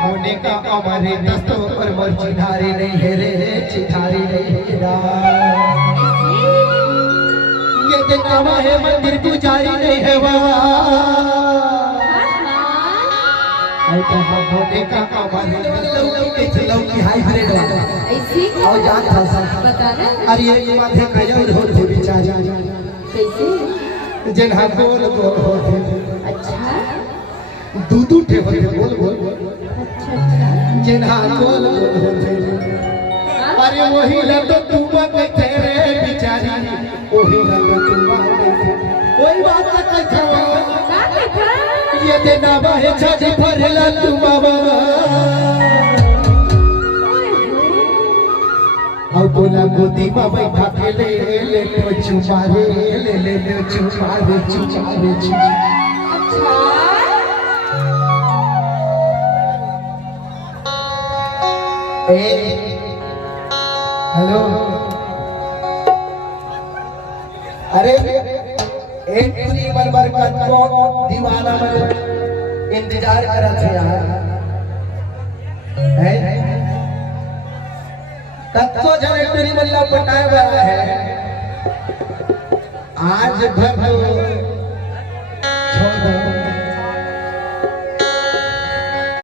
होने का हमारे दोस्तों पर मोर चिन्हारी नहीं है रे चिन्हारी नहीं है ये दिखावा है मंदिर पुजारी नहीं है होने का हमारे दोस्तों की हाइब्रिड वाला ऐसी और जान था बताना अरे ये बात है गजब होते बेचारा कैसे जिन्हा बोल होते अच्छा दूधू ठे होते बोल अच्छा अच्छा जिन्हा बोल होते अरे वही लग तुम कहते रे बेचारी वही लग तुम कोई बात ना कहते का कहता ये देना बाहे छाजी भरला तुम बाबा औ बोला गोदी में बैठा के ले तो चुमारे ले चुमारे अच्छा हेलो अरे एक पूरी बरकत को दीवाना में इंतजार करा थे यार है तत्व जने तेरी मल्ला पटाए वाला है आज भर छोड़ दो